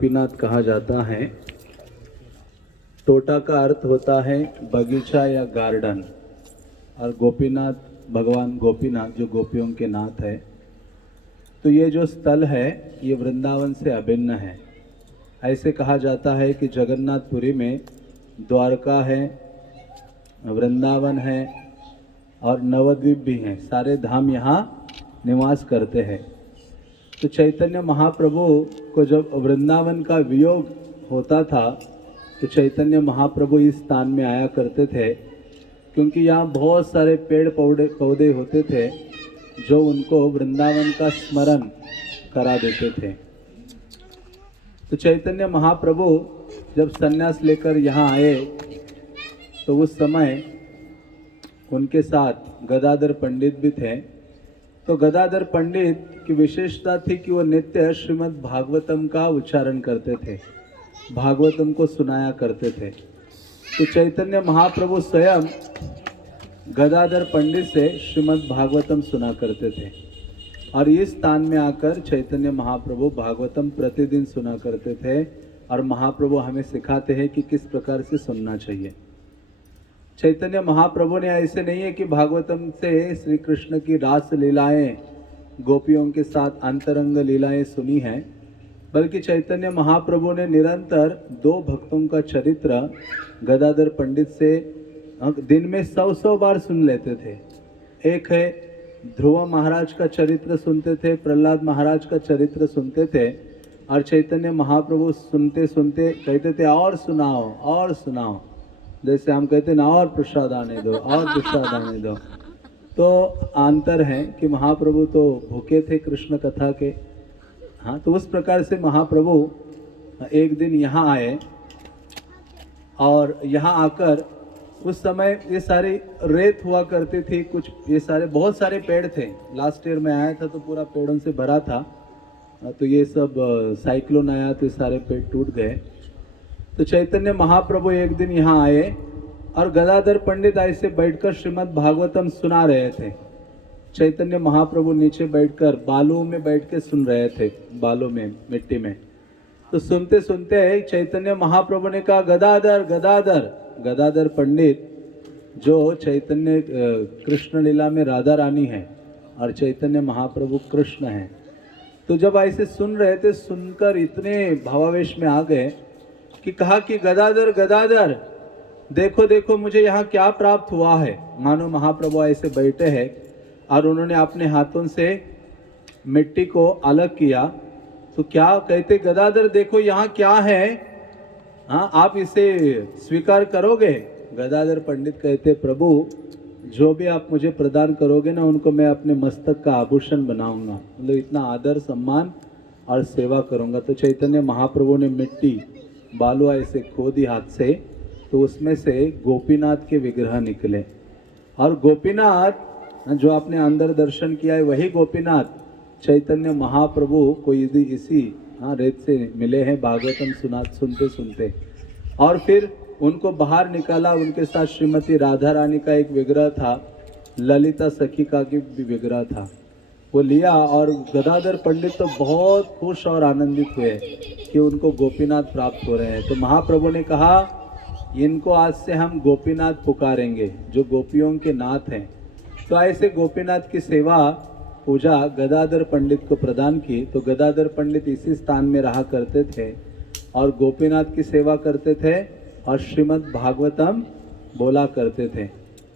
गोपीनाथ कहा जाता है। टोटा का अर्थ होता है बगीचा या गार्डन, और गोपीनाथ भगवान गोपीनाथ जो गोपियों के नाथ है। तो ये जो स्थल है ये वृंदावन से अभिन्न है। ऐसे कहा जाता है कि जगन्नाथपुरी में द्वारका है, वृंदावन है और नवद्वीप भी हैं। सारे धाम यहाँ निवास करते हैं। तो चैतन्य महाप्रभु को जब वृंदावन का वियोग होता था तो चैतन्य महाप्रभु इस स्थान में आया करते थे, क्योंकि यहाँ बहुत सारे पेड़ पौधे होते थे जो उनको वृंदावन का स्मरण करा देते थे। तो चैतन्य महाप्रभु जब संन्यास लेकर यहाँ आए तो उस समय उनके साथ गदाधर पंडित भी थे। तो गदाधर पंडित की विशेषता थी कि वो नित्य श्रीमद् भागवतम का उच्चारण करते थे, भागवतम को सुनाया करते थे। तो चैतन्य महाप्रभु स्वयं गदाधर पंडित से श्रीमद् भागवतम सुना करते थे, और इस स्थान में आकर चैतन्य महाप्रभु भागवतम प्रतिदिन सुना करते थे। और महाप्रभु हमें सिखाते हैं कि किस प्रकार से सुनना चाहिए। चैतन्य महाप्रभु ने ऐसे नहीं है कि भागवतम से श्री कृष्ण की रास लीलाएं, गोपियों के साथ अंतरंग लीलाएं सुनी हैं, बल्कि चैतन्य महाप्रभु ने निरंतर दो भक्तों का चरित्र गदाधर पंडित से दिन में 100 बार सुन लेते थे। एक है ध्रुव महाराज का चरित्र सुनते थे, प्रहलाद महाराज का चरित्र सुनते थे, और चैतन्य महाप्रभु सुनते सुनते कहते थे और सुनाओ और सुनाओ। जैसे हम कहते ना और प्रसाद आने दो और प्रसाद आने दो। तो अंतर है कि महाप्रभु तो भूखे थे कृष्ण कथा के। हाँ, तो उस प्रकार से महाप्रभु एक दिन यहाँ आए, और यहाँ आकर उस समय ये सारी रेत हुआ करती थी, कुछ ये सारे बहुत सारे पेड़ थे। लास्ट ईयर में आया था तो पूरा पेड़ों से भरा था। तो ये सब साइक्लोन आया तो ये सारे पेड़ टूट गए। तो चैतन्य महाप्रभु एक दिन यहाँ आए और गदाधर पंडित ऐसे बैठकर श्रीमद् भागवतम सुना रहे थे। चैतन्य महाप्रभु नीचे बैठकर बालू में बैठ के सुन रहे थे, बालू में, मिट्टी में। तो सुनते सुनते चैतन्य महाप्रभु ने कहा गदाधर गदाधर। गदाधर पंडित जो चैतन्य कृष्ण लीला में राधा रानी है और चैतन्य महाप्रभु कृष्ण हैं। तो जब ऐसे सुन रहे थे, सुनकर इतने भावावेश में आ गए कि कहा कि गदाधर गदाधर देखो देखो मुझे यहाँ क्या प्राप्त हुआ है। मानो महाप्रभु ऐसे बैठे हैं और उन्होंने अपने हाथों से मिट्टी को अलग किया। तो क्या कहते, गदाधर देखो यहाँ क्या है, हाँ आप इसे स्वीकार करोगे? गदाधर पंडित कहते, प्रभु जो भी आप मुझे प्रदान करोगे ना, उनको मैं अपने मस्तक का आभूषण बनाऊंगा, मतलब इतना आदर सम्मान और सेवा करूंगा। तो चैतन्य महाप्रभु ने मिट्टी बालू ऐसे खो दी हाथ से, तो उसमें से गोपीनाथ के विग्रह निकले। और गोपीनाथ जो आपने अंदर दर्शन किया है, वही गोपीनाथ चैतन्य महाप्रभु को इसी रेत से मिले हैं भागवतम सुनते सुनते। और फिर उनको बाहर निकाला। उनके साथ श्रीमती राधा रानी का एक विग्रह था, ललिता सखी का भी विग्रह था, वो लिया। और गदाधर पंडित तो बहुत खुश और आनंदित हुए कि उनको गोपीनाथ प्राप्त हो रहे हैं। तो महाप्रभु ने कहा इनको आज से हम गोपीनाथ पुकारेंगे, जो गोपियों के नाथ हैं। तो ऐसे गोपीनाथ की सेवा पूजा गदाधर पंडित को प्रदान की। तो गदाधर पंडित इसी स्थान में रहा करते थे और गोपीनाथ की सेवा करते थे और श्रीमद् भागवतम बोला करते थे,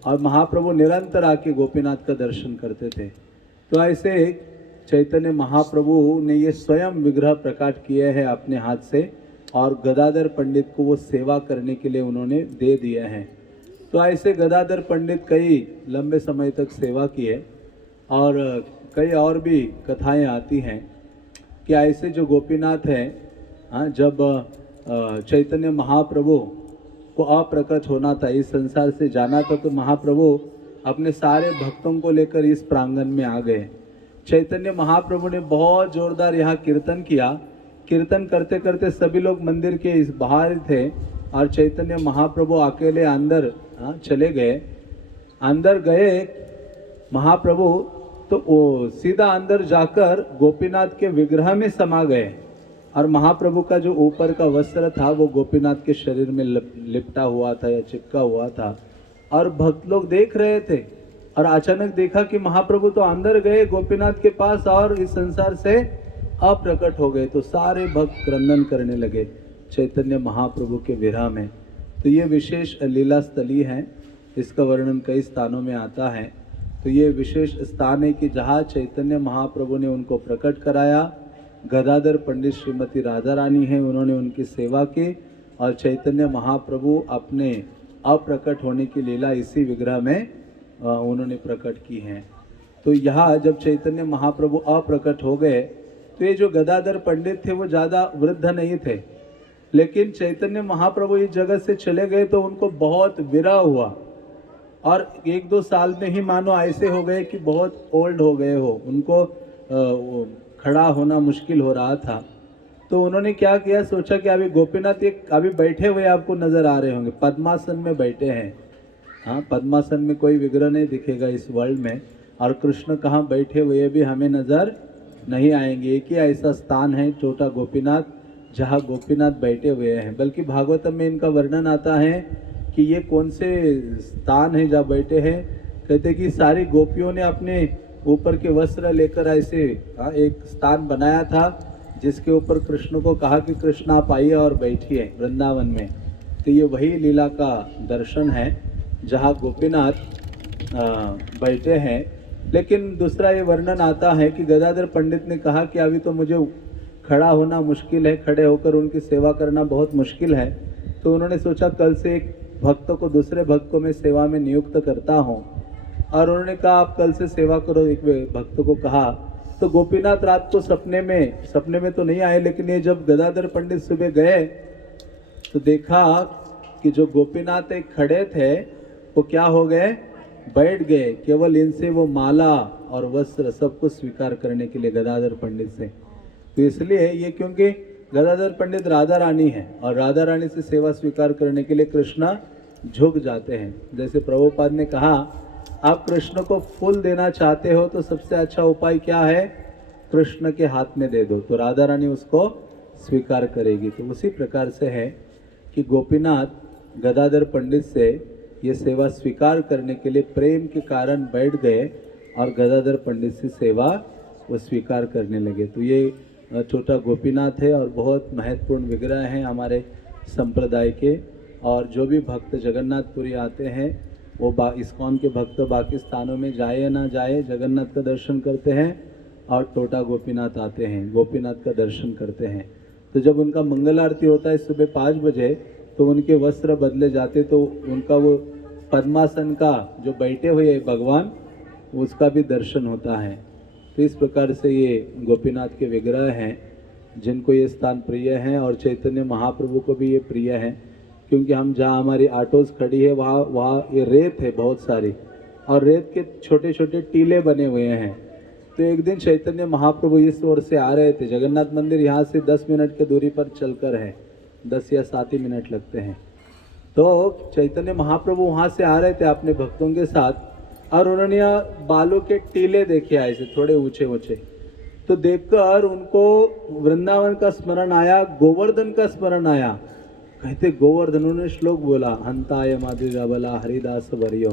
और महाप्रभु निरंतर आके गोपीनाथ का दर्शन करते थे। तो ऐसे चैतन्य महाप्रभु ने ये स्वयं विग्रह प्रकट किए हैं अपने हाथ से, और गदाधर पंडित को वो सेवा करने के लिए उन्होंने दे दिए हैं। तो ऐसे गदाधर पंडित कई लंबे समय तक सेवा किए। और कई और भी कथाएं आती हैं कि ऐसे जो गोपीनाथ हैं, हाँ, जब चैतन्य महाप्रभु को अप्रकट होना था, इस संसार से जाना था, तो महाप्रभु अपने सारे भक्तों को लेकर इस प्रांगण में आ गए। चैतन्य महाप्रभु ने बहुत जोरदार यहाँ कीर्तन किया। कीर्तन करते करते सभी लोग मंदिर के इस बाहर थे, और चैतन्य महाप्रभु अकेले अंदर चले गए। अंदर गए महाप्रभु तो वो सीधा अंदर जाकर गोपीनाथ के विग्रह में समा गए। और महाप्रभु का जो ऊपर का वस्त्र था वो गोपीनाथ के शरीर में लिपटा हुआ था या चिपका हुआ था, और भक्त लोग देख रहे थे। और अचानक देखा कि महाप्रभु तो अंदर गए गोपीनाथ के पास और इस संसार से अप्रकट हो गए। तो सारे भक्त क्रंदन करने लगे चैतन्य महाप्रभु के विरह में। तो ये विशेष लीला स्थली है, इसका वर्णन कई स्थानों में आता है। तो ये विशेष स्थान है कि जहाँ चैतन्य महाप्रभु ने उनको प्रकट कराया, गदाधर पंडित श्रीमती राधा रानी हैं, उन्होंने उनकी सेवा की, और चैतन्य महाप्रभु अपने अप्रकट होने की लीला इसी विग्रह में उन्होंने प्रकट की हैं। तो यहाँ जब चैतन्य महाप्रभु अप्रकट हो गए तो ये जो गदाधर पंडित थे वो ज़्यादा वृद्ध नहीं थे, लेकिन चैतन्य महाप्रभु इस जगत से चले गए तो उनको बहुत विरह हुआ, और 1-2 साल में ही मानो ऐसे हो गए कि बहुत ओल्ड हो गए हो, उनको खड़ा होना मुश्किल हो रहा था। तो उन्होंने क्या किया, सोचा कि अभी गोपीनाथ एक अभी बैठे हुए आपको नजर आ रहे होंगे, पद्मासन में बैठे हैं। हाँ, पद्मासन में कोई विग्रह नहीं दिखेगा इस वर्ल्ड में, और कृष्ण कहाँ बैठे हुए भी हमें नजर नहीं आएंगे। एक ही ऐसा स्थान है छोटा गोपीनाथ जहाँ गोपीनाथ बैठे हुए हैं। बल्कि भागवतम में इनका वर्णन आता है कि ये कौन से स्थान है जहाँ बैठे हैं। कहते कि सारी गोपियों ने अपने ऊपर के वस्त्र लेकर ऐसे एक स्थान बनाया था, जिसके ऊपर कृष्ण को कहा कि कृष्ण आप आइए और बैठिए वृंदावन में। तो ये वही लीला का दर्शन है जहाँ गोपीनाथ बैठे हैं। लेकिन दूसरा ये वर्णन आता है कि गदाधर पंडित ने कहा कि अभी तो मुझे खड़ा होना मुश्किल है, खड़े होकर उनकी सेवा करना बहुत मुश्किल है। तो उन्होंने सोचा कल से एक भक्त को दूसरे भक्त को मैं सेवा में नियुक्त करता हूँ, और उन्होंने कहा आप कल से सेवा करो। एक भक्त को कहा तो गोपीनाथ रात को सपने में तो नहीं आए, लेकिन ये जब गदाधर पंडित सुबह गए तो देखा कि जो गोपीनाथ एक खड़े थे वो क्या हो गए, बैठ गए। केवल इनसे वो माला और वस्त्र सब कुछ स्वीकार करने के लिए गदाधर पंडित से। तो इसलिए ये क्योंकि गदाधर पंडित राधा रानी है, और राधा रानी से सेवा स्वीकार करने के लिए कृष्ण झुक जाते हैं। जैसे प्रभुपाद ने कहा आप कृष्ण को फूल देना चाहते हो तो सबसे अच्छा उपाय क्या है, कृष्ण के हाथ में दे दो, तो राधा रानी उसको स्वीकार करेगी। तो उसी प्रकार से है कि गोपीनाथ गदाधर पंडित से ये सेवा स्वीकार करने के लिए प्रेम के कारण बैठ गए, और गदाधर पंडित से सेवा वो स्वीकार करने लगे। तो ये छोटा गोपीनाथ है और बहुत महत्वपूर्ण विग्रह हैं हमारे संप्रदाय के। और जो भी भक्त जगन्नाथपुरी आते हैं वो इस्कॉन के भक्त बाकी स्थानों में जाए या ना जाए जगन्नाथ का दर्शन करते हैं, और टोटा गोपीनाथ आते हैं, गोपीनाथ का दर्शन करते हैं। तो जब उनका मंगल आरती होता है सुबह 5 बजे तो उनके वस्त्र बदले जाते, तो उनका वो पद्मासन का जो बैठे हुए भगवान उसका भी दर्शन होता है। तो इस प्रकार से ये गोपीनाथ के विग्रह हैं जिनको ये स्थान प्रिय हैं, और चैतन्य महाप्रभु को भी ये प्रिय है, क्योंकि हम जहाँ हमारी ऑटोज़ खड़ी है वहाँ ये रेत है बहुत सारी, और रेत के छोटे छोटे टीले बने हुए हैं। तो एक दिन चैतन्य महाप्रभु इस ओर से आ रहे थे, जगन्नाथ मंदिर यहाँ से 10 मिनट की दूरी पर चलकर है, 10 या 7 ही मिनट लगते हैं। तो चैतन्य महाप्रभु वहाँ से आ रहे थे अपने भक्तों के साथ, और उन्होंने बालों के टीले देखे ऐसे थोड़े ऊंचे ऊंचे। तो देखकर उनको वृंदावन का स्मरण आया, गोवर्धन का स्मरण आया। कहते गोवर्धन, उन्होंने श्लोक बोला, हंताय माधुर्य बला हरिदास वर्यो।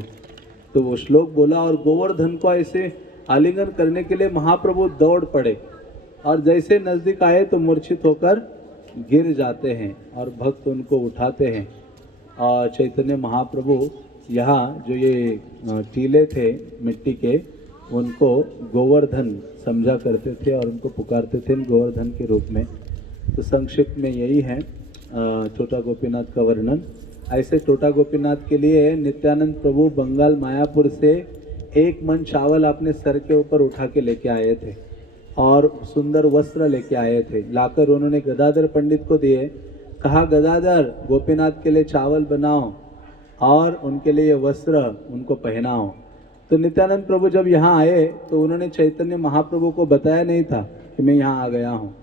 तो वो श्लोक बोला और गोवर्धन को ऐसे आलिंगन करने के लिए महाप्रभु दौड़ पड़े, और जैसे नजदीक आए तो मूर्छित होकर गिर जाते हैं, और भक्त उनको उठाते हैं। और चैतन्य महाप्रभु यहाँ जो ये टीले थे मिट्टी के, उनको गोवर्धन समझा करते थे और उनको पुकारते थे गोवर्धन के रूप में। तो संक्षिप्त में यही है छोटा गोपीनाथ का वर्णन। ऐसे छोटा गोपीनाथ के लिए नित्यानंद प्रभु बंगाल मायापुर से 1 मन चावल अपने सर के ऊपर उठा के लेके आए थे, और सुंदर वस्त्र लेके आए थे। लाकर उन्होंने गदाधर पंडित को दिए, कहा गदाधर गोपीनाथ के लिए चावल बनाओ और उनके लिए ये वस्त्र उनको पहनाओ। तो नित्यानंद प्रभु जब यहाँ आए तो उन्होंने चैतन्य महाप्रभु को बताया नहीं था कि मैं यहाँ आ गया हूँ,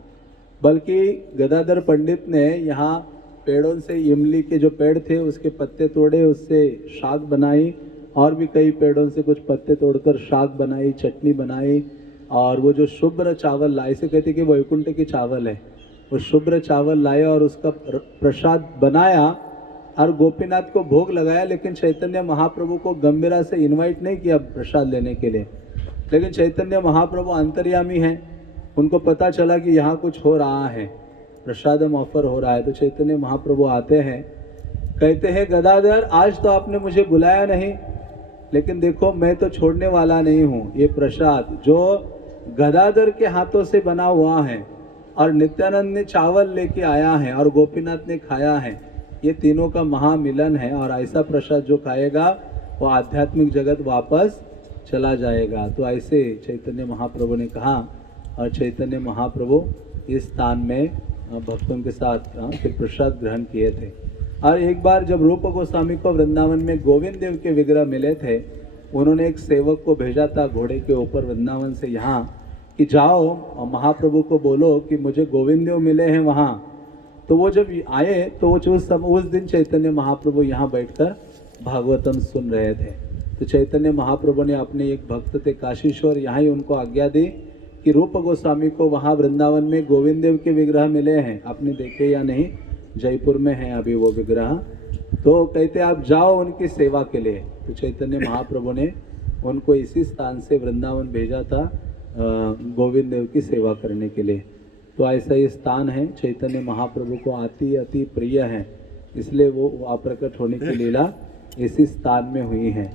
बल्कि गदाधर पंडित ने यहाँ पेड़ों से इमली के जो पेड़ थे उसके पत्ते तोड़े, उससे शाक बनाई, और भी कई पेड़ों से कुछ पत्ते तोड़कर शाक बनाई, चटनी बनाई, और वो जो शुभ्र चावल लाए, इसे कहते कि वैकुंठ की चावल है, वो शुभ्र चावल लाए और उसका प्रसाद बनाया और गोपीनाथ को भोग लगाया, लेकिन चैतन्य महाप्रभु को गंभीरा से इनवाइट नहीं किया प्रसाद लेने के लिए। लेकिन चैतन्य महाप्रभु अंतर्यामी हैं, उनको पता चला कि यहाँ कुछ हो रहा है, प्रसादम ऑफर हो रहा है। तो चैतन्य महाप्रभु आते हैं, कहते हैं गदाधर आज तो आपने मुझे बुलाया नहीं, लेकिन देखो मैं तो छोड़ने वाला नहीं हूँ। ये प्रसाद जो गदाधर के हाथों से बना हुआ है और नित्यानंद ने चावल लेके आया है और गोपीनाथ ने खाया है, ये तीनों का महामिलन है। और ऐसा प्रसाद जो खाएगा वो आध्यात्मिक जगत वापस चला जाएगा। तो ऐसे चैतन्य महाप्रभु ने कहा और चैतन्य महाप्रभु इस स्थान में भक्तों के साथ फिर प्रसाद ग्रहण किए थे। और एक बार जब रूप गोस्वामी को वृंदावन में गोविंद देव के विग्रह मिले थे, उन्होंने एक सेवक को भेजा था घोड़े के ऊपर वृंदावन से यहाँ कि जाओ और महाप्रभु को बोलो कि मुझे गोविंद देव मिले हैं वहाँ। तो वो जब आए तो उस दिन चैतन्य महाप्रभु यहाँ बैठकर भागवतम सुन रहे थे। तो चैतन्य महाप्रभु ने अपने एक भक्त थे काशीश्वर, यहाँ ही उनको आज्ञा दी कि रूप गोस्वामी को वहाँ वृंदावन में गोविंद देव के विग्रह मिले हैं, आपने देखे या नहीं, जयपुर में है अभी वो विग्रह। तो कहते आप जाओ उनकी सेवा के लिए। तो चैतन्य महाप्रभु ने उनको इसी स्थान से वृंदावन भेजा था गोविंद देव की सेवा करने के लिए। तो ऐसा ये स्थान है, चैतन्य महाप्रभु को अति प्रिय है, इसलिए वो अप्रकट होने की लीला इसी स्थान में हुई है।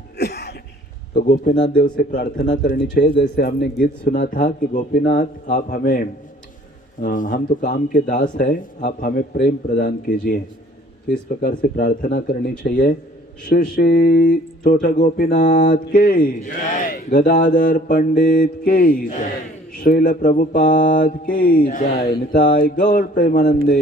तो गोपीनाथ देव से प्रार्थना करनी चाहिए, जैसे हमने गीत सुना था कि गोपीनाथ आप हमें हम तो काम के दास हैं, आप हमें प्रेम प्रदान कीजिए। तो इस प्रकार से प्रार्थना करनी चाहिए। श्री श्री टोटा गोपीनाथ की गदाधर पंडित की जय, श्रील प्रभुपाद की जय, निताय गौर प्रेमानंदे।